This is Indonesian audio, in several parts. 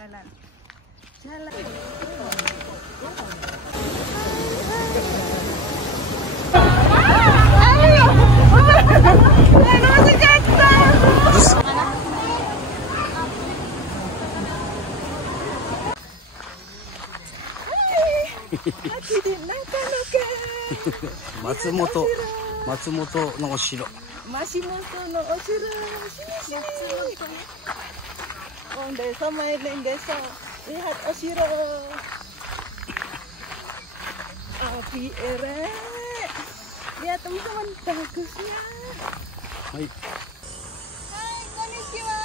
jalan. Jalan.松本のお城。松本のお城。Oh, desa main desa. Lihat Oshiro. Api erek. Lihat teman-teman bagusnya. Hai. Hai, konnichiwa.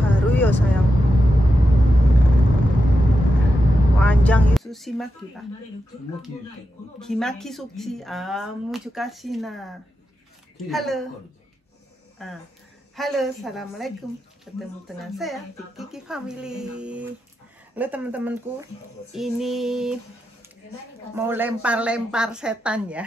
Baru ya sayang. Wanjang sushi maki Pak. Kimaki sushi. Muju kasina. Halo. Halo, assalamualaikum. Ketemu dengan saya di Kiki Family. Halo teman-temanku. Ini mau lempar-lempar setan ya.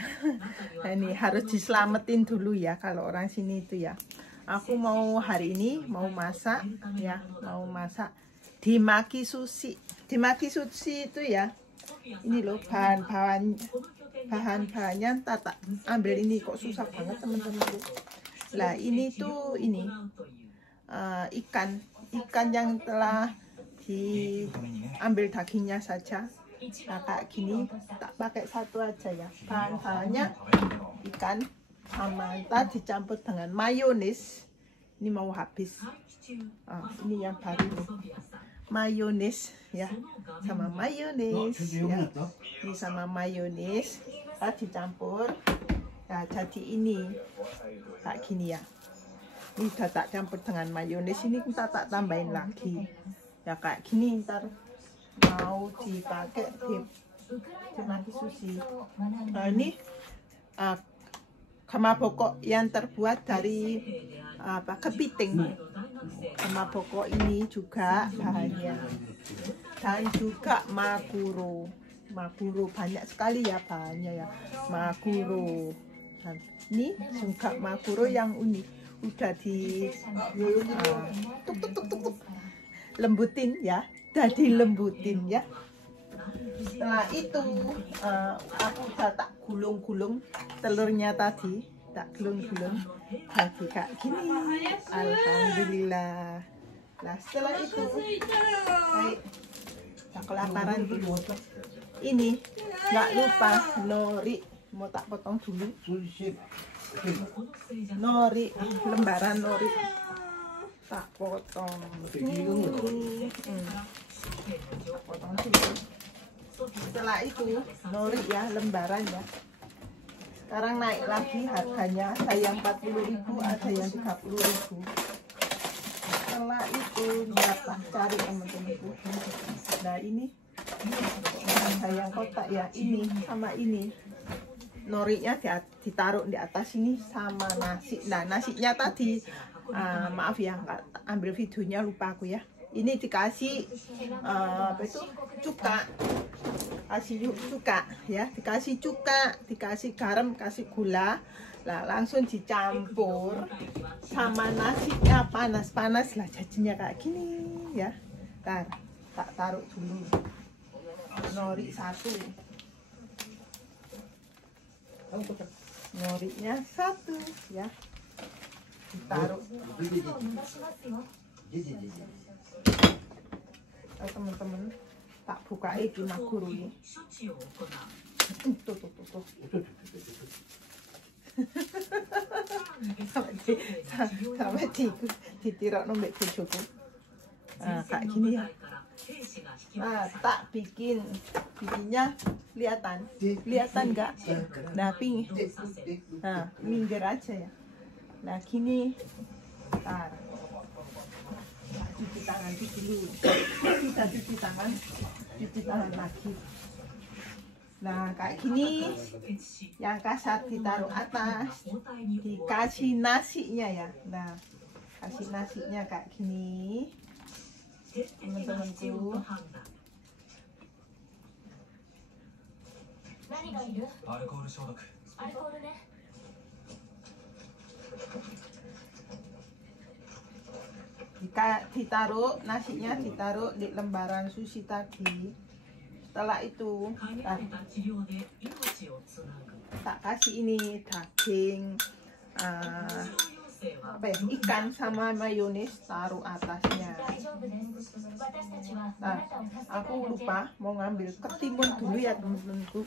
Ini harus diselamatin dulu ya kalau orang sini itu ya. Aku mau hari ini mau masak ya, mau masak dimaki sushi. Dimaki sushi itu ya. Ini loh bahan-bahannya tak ambil ini, kok susah banget teman-temanku. Lah ini tuh ikan yang telah diambil dagingnya saja. Nah kayak gini tak pakai satu aja ya. Bahan-bahannya ikan sama ntar dicampur dengan mayones. Ini mau habis. Ini yang baru nih. Mayones ya, sama mayones ya. Ini sama mayones dicampur. Nah jadi ini kayak gini ya. Ini udah tak campur dengan mayones, ini kita tak tambahin lagi ya kayak gini. Ntar mau dipakai di maki sushi. Nah ini kamaboko yang terbuat dari kepiting. Kamaboko ini juga bahannya, dan juga maguro banyak sekali ya bahannya ya, maguro. Dan ini juga maguro yang unik, udah di lembutin ya, udah dilembutin ya. Setelah itu aku udah tak gulung-gulung telurnya tadi, tak gulung-gulung jadi kayak gini. Alhamdulillah. Nah setelah itu baik, tak kelaparan dulu. Ini nggak lupa nori, mau tak potong dulu. Nori, lembaran nori tak potong. Tak potong dulu. Setelah itu nori ya, lembaran ya. Sekarang naik lagi harganya, ada yang 40.000, ada yang 30.000. Setelah itu berapa cari teman-temanku. Nah ini ada yang kotak ya, ini sama ini. Norinya ditaruh di atas ini sama nasi. Nah nasinya tadi maaf ya, nggak ambil videonya, lupa aku ya. Ini dikasih apa itu, cuka, kasih cuka ya, dikasih cuka, dikasih garam, kasih gula. Lah langsung dicampur sama nasinya, panas-panas lah jadinya kayak gini ya. Ntar tak taruh dulu nori satu, norinya satu ya, ditaruh. Teman-teman tak buka di maguro ini. Tuh. Sampai ditirok nombek bojoku. Kayak gini ya. Nah tak bikinnya kelihatan nggak? Nah minggir aja ya. Nah gini. Ntar cuci tangan dulu. Kita cuci tangan lagi. Nah kayak gini, yang kasar ditaruh atas, dikasih nasinya ya. Nah kasih nasinya kayak gini teman-temanku. ditaruh nasinya, ditaruh di lembaran sushi tadi. Setelah itu tak kasih ini daging apa ya, ikan sama mayones taruh atasnya. Nah, aku lupa mau ngambil ketimun dulu ya temen-temenku.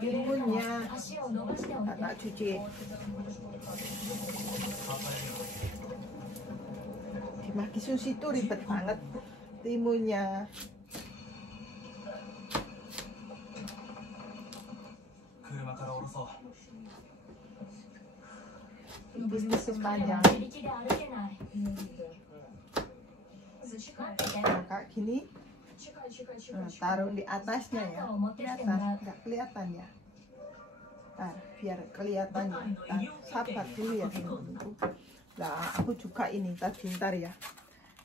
Timunnya tak cuci. Dimaki sushi itu ribet banget timunnya. Tipis-tipis panjang. Nah, kayak gini. Nah, taruh di atasnya ya. Di atas, nggak kelihatan ya. Nah, biar kelihatan ya. Nah, sabar dulu ya teman-temanku. Nah, aku juga ini tadi ntar ya.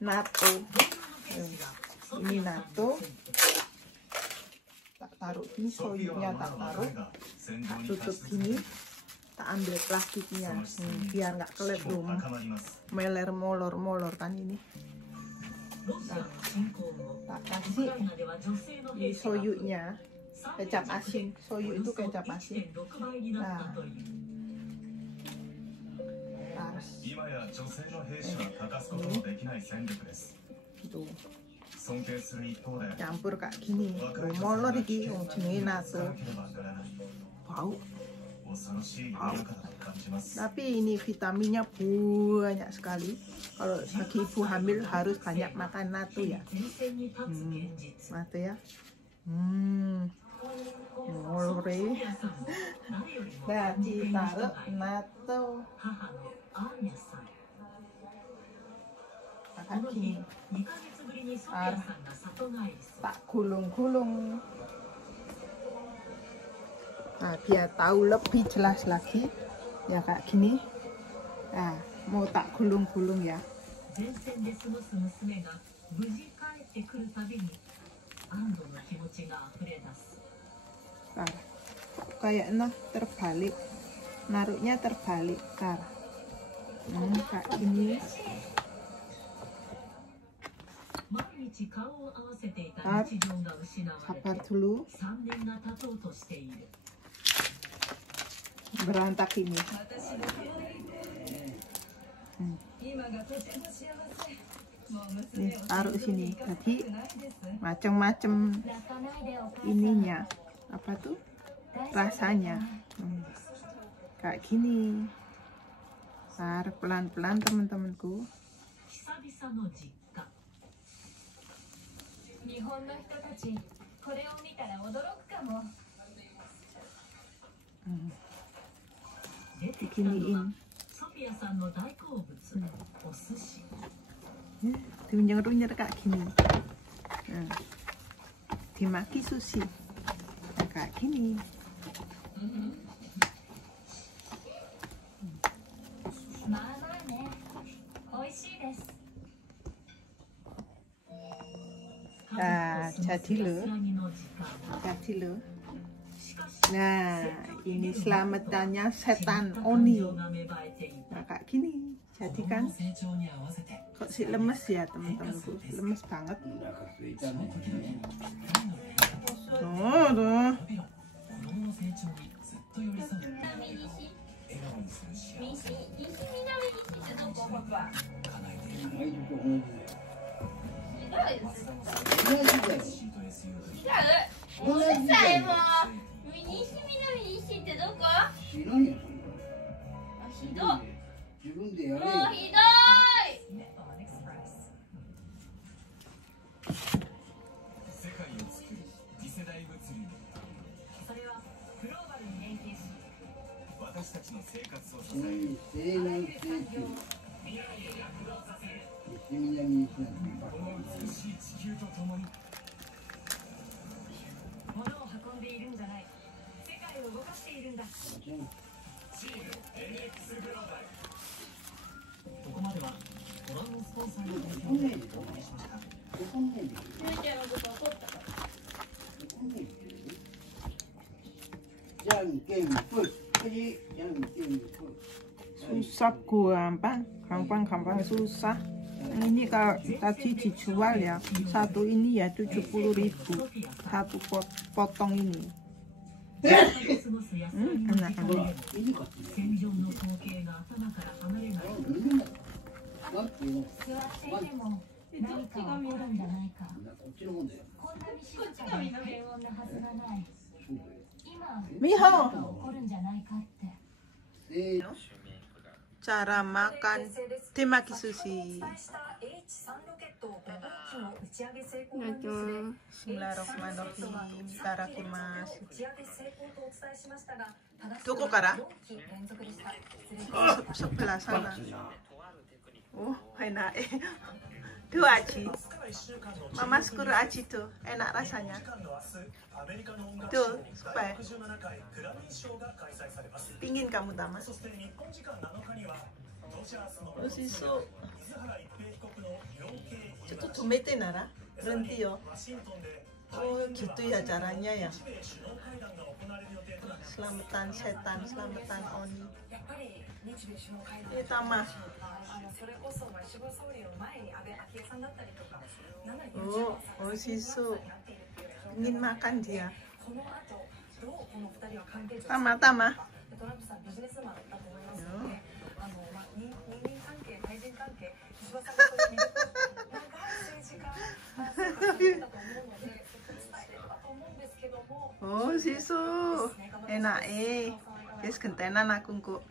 Natto. Ini natto. Tak taruh ini, soyunya tak taruh. Tak tutup gini. Tak ambil plastiknya. Biar nggak keledum. Meler molor-molor kan ini. Nah, tak kasih soyunya, kecap asin. Soyu itu kecap asin. Nah, harus gitu. Campur kayak gini. Molor iki jenenge natto. Bau. Tapi ini vitaminnya banyak sekali. Kalau bagi ibu hamil harus banyak makan natto ya. Natto ya. Molore. Nah, ditaruh natto. Makan gini. Tak gulung-gulung. Nah, biar tahu lebih jelas lagi ya kayak gini. Nah, mau tak gulung-gulung ya. Nah, kayaknya terbalik, naruhnya terbalik. Nah, kayak gini. Sabar dulu. Berantak ini. Nih, taruh sini. Tadi macam-macam ininya. Apa tuh? Rasanya. Kayak gini. Taruh pelan-pelan teman-temanku. Diginiin. Diunjang-unjang kayak gini. Nah, dimaki sushi. Nah, kayak gini. Nah, jadi loh. Nah, ini selamatannya setan oni. Nah, kayak gini. Jadi kan kok sih lemes ya teman-temanku, lemes banget. Tuh. Susah gampang susah. Ini kalau tadi dijual ya, satu ini ya 70.000, satu potong ini. Enak. Miho. Cara makan temaki sushi. Bismillahirrahmanirrahim. Itadakimasu. Doko kara? Oh, sebelah sana. Oh, enak. Tuh aci. Mama skuru aci tuh, enak rasanya. Tuh, supaya. Pingin kamu Tama. Oshiso. Cuma tumete nara, berhenti yo. Oh, gitu ya caranya ya. Selamatan setan, selamatan oni. Tama. Oh, oshiso. Ingin makan dia. Tama. Oh, sisu. Enak Guys, gentenan aku kok.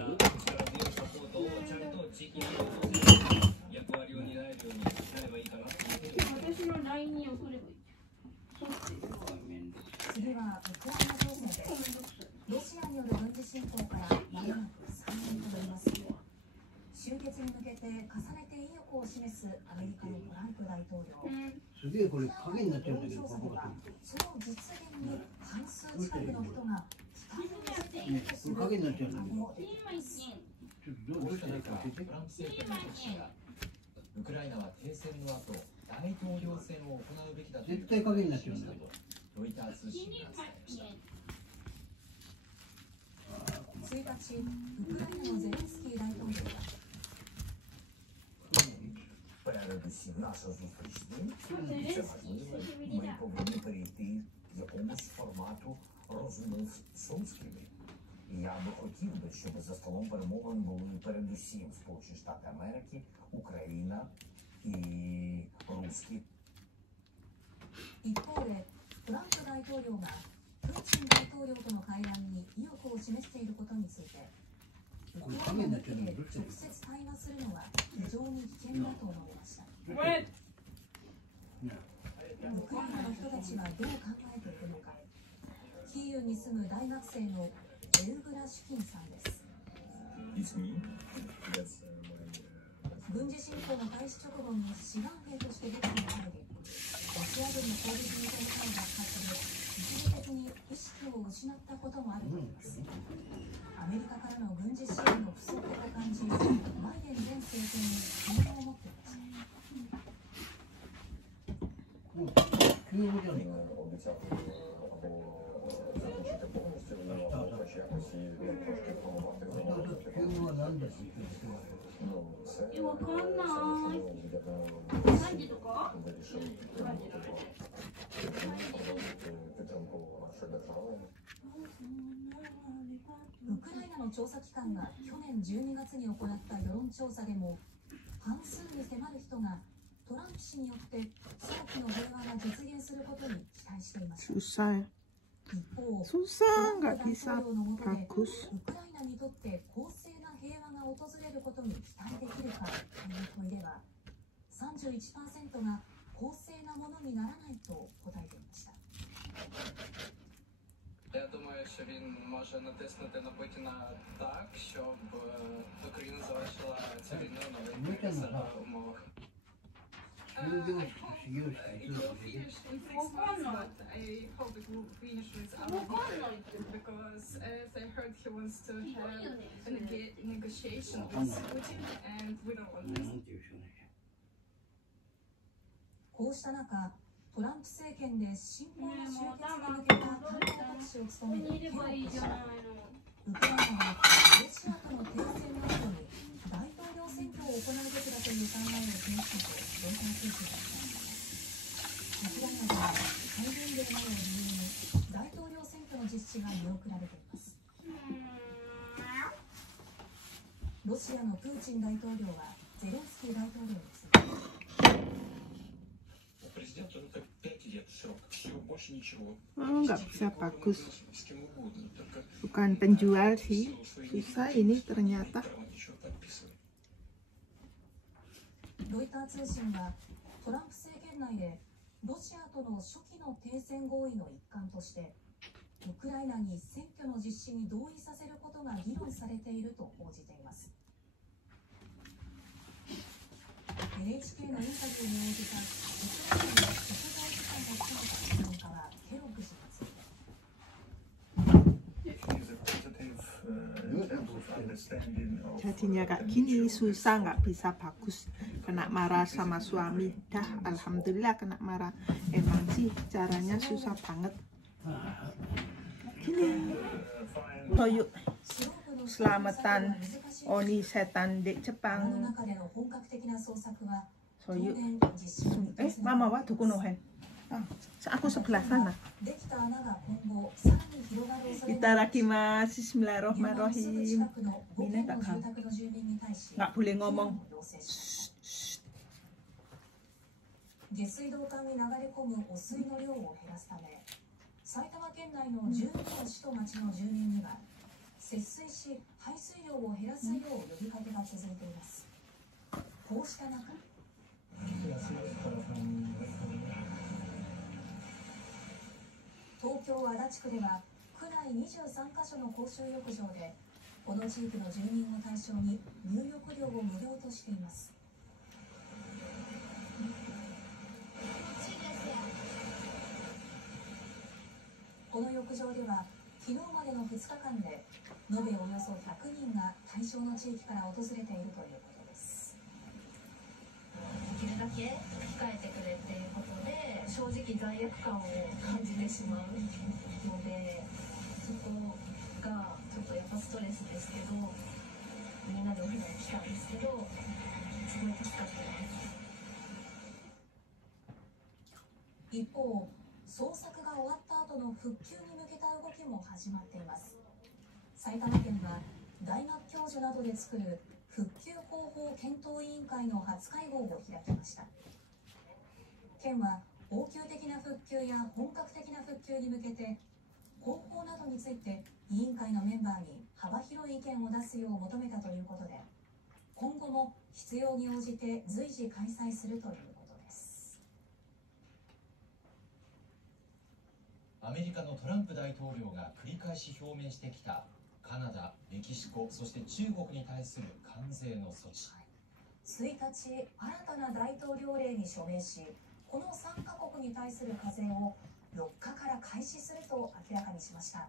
Наша зустріч з ним, це важливо, ми повинні перейти в якомусь формату розмов з русскими. Я би хотів би, щоб за столом перемовин були передусім Сполучені Штати Америки, Україна і русські. 一方で、トランプ大統領がプーチン大統領との会談に意欲を示していることについて、ウクライナ向けで直接対話するのは非常に危険だと述べました。ウクライナの人たちはどう考えているのか。キーウに住む大学生のエルグラ・シュキンさんです。軍事侵攻の開始直後に志願兵として出ている限り、ロシア軍の攻撃に対する爆発で一時的に意識を失ったこともあるといいます。アメリカからの軍事支援の不足を感じ、バイデン前政権に疑問を持っていました。わかんない。何時とか？ウクライナの調査機関が去年12月に行った世論調査でも、半数に迫る人がトランプ氏によって早期の平和が実現することに期待していました。一方、トランプ大統領の下でウクライナにとって公正な平和が訪れることに期待できるかという問いでは、31% が公正なものにならないと答えていました。Я думаю, що він може натиснути на Путіна так, щоб Україна залишила цю війну на військових умовах. It will finish in 6 months, but I hope it will finish with a later, because as I heard he wants to have a negotiation with Putin, and we don't want this. こうした中、トランプ政権で侵攻の終結に向けた担当大使を務めるケロック氏は、ウクライナがロシアとの停戦の後に大統領選挙を行うべきだという考えを示したとロイター通信が伝えました。ウクライナでは戒厳令などを理由に大統領選挙の実施が見送られています。ロシアのプーチン大統領はゼレンスキー大統領についてnggak bisa bagus, bukan penjual sih, susah ini ternyata. ロイター通信はトランプ政権内でロシアとの初期の停戦合意の一環としてウクライナに選挙の実施に同意させることが議論されていると報じています。 NHK のインタビューに応じたウクライナの国防機関を務めた専門家はケロック氏について Jadinya kayak gini susah, nggak bisa bagus, kena marah sama suami. Dah alhamdulillah kena marah, emang sih caranya susah banget. Gini toyuk selamatan Oni setan di Jepang. Soyuk. Mama wa dukunohen. Aku sebelah sana. Itadakimasu, bismillahirrahmanirrahim. Ini nggak boleh ngomong. 下水道管に流れ込む汚水の量を減らすため、埼玉県内の12の市と町の住民には節水し排水量を減らすよう呼びかけが続いています。こうした中、東京足立区では区内23カ所の公衆浴場でこの地域の住民を対象に入浴料を無料としています。この浴場では昨日までの2日間で延べおよそ100人が対象の地域から訪れているということです。できるだけ控えてくれっていうことで正直罪悪感を感じてしまうので、そこがちょっとやっぱストレスですけど、みんなでお風呂に来たんですけど、すごい助かってます。一方、捜索が終わった後の復旧に向けた動きも始まっています。埼玉県は大学教授などで作る復旧方法検討委員会の初会合を開きました。県は応急的な復旧や本格的な復旧に向けて方法などについて委員会のメンバーに幅広い意見を出すよう求めたということで、今後も必要に応じて随時開催するということです。アメリカのトランプ大統領が繰り返し表明してきたカナダ、メキシコ、そして中国に対する関税の措置。1日、新たな大統領令に署名し、この3カ国に対する課税を4日から開始すると明らかにしました。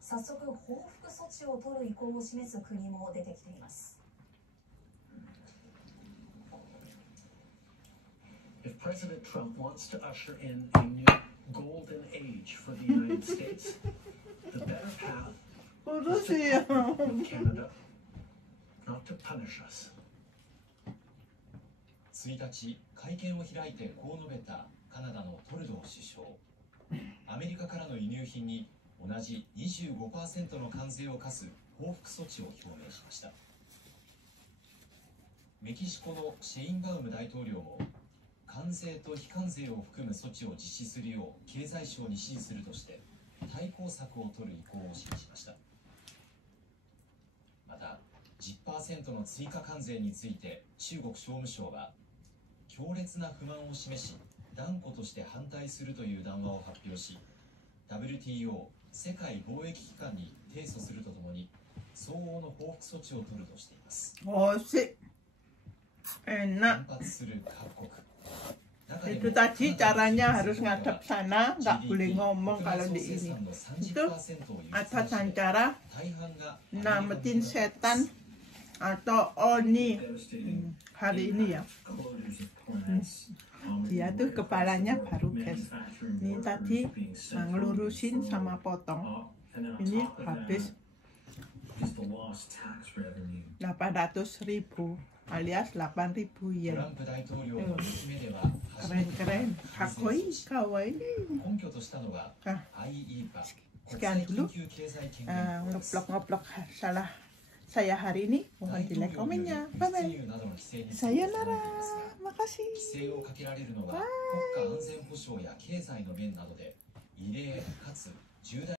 早速、報復措置を取る意向を示す国も出てきています。If President Trump wants to usher in a new golden age for the United States, the better path is to partner with Canada, not to punish us. 1日、会見を開いてこう述べたカナダのトルドー首相。アメリカからの輸入品に同じ 25% の関税を課す報復措置を表明しました。メキシコのシェインバウム大統領も関税と非関税を含む措置を実施するよう経済省に指示するとして対抗策を取る意向を示しました。また 10% の追加関税について中国商務省は強烈な不満を示し断固として反対するという談話を発表し、 WTO 世界貿易機関に提訴するとともに相応の報復措置を取るとしています。反発する各国。Itu tadi caranya harus ngadep sana, nggak boleh ngomong kalau di ini. Itu ada cara namatin setan atau Oni hari ini ya. Dia tuh kepalanya baru guys. Ini tadi ngelurusin sama potong. Ini habis 800.000 alias 8.000 yen. トランプ大統領の娘では初 Keren めて keren. Kakoi, kawaii. 根拠としたのが IEPA Sekian 国際 dulu 緊急経済圏連邦です ngeblok-ngeblok salah saya hari ini. Mohon di like komennya. Bye 物 bye. 流などの規制について定めてい Sayonara. ます Makasih. 規制をかけられるのは国家安全保障や経済の面などで異例かつ重大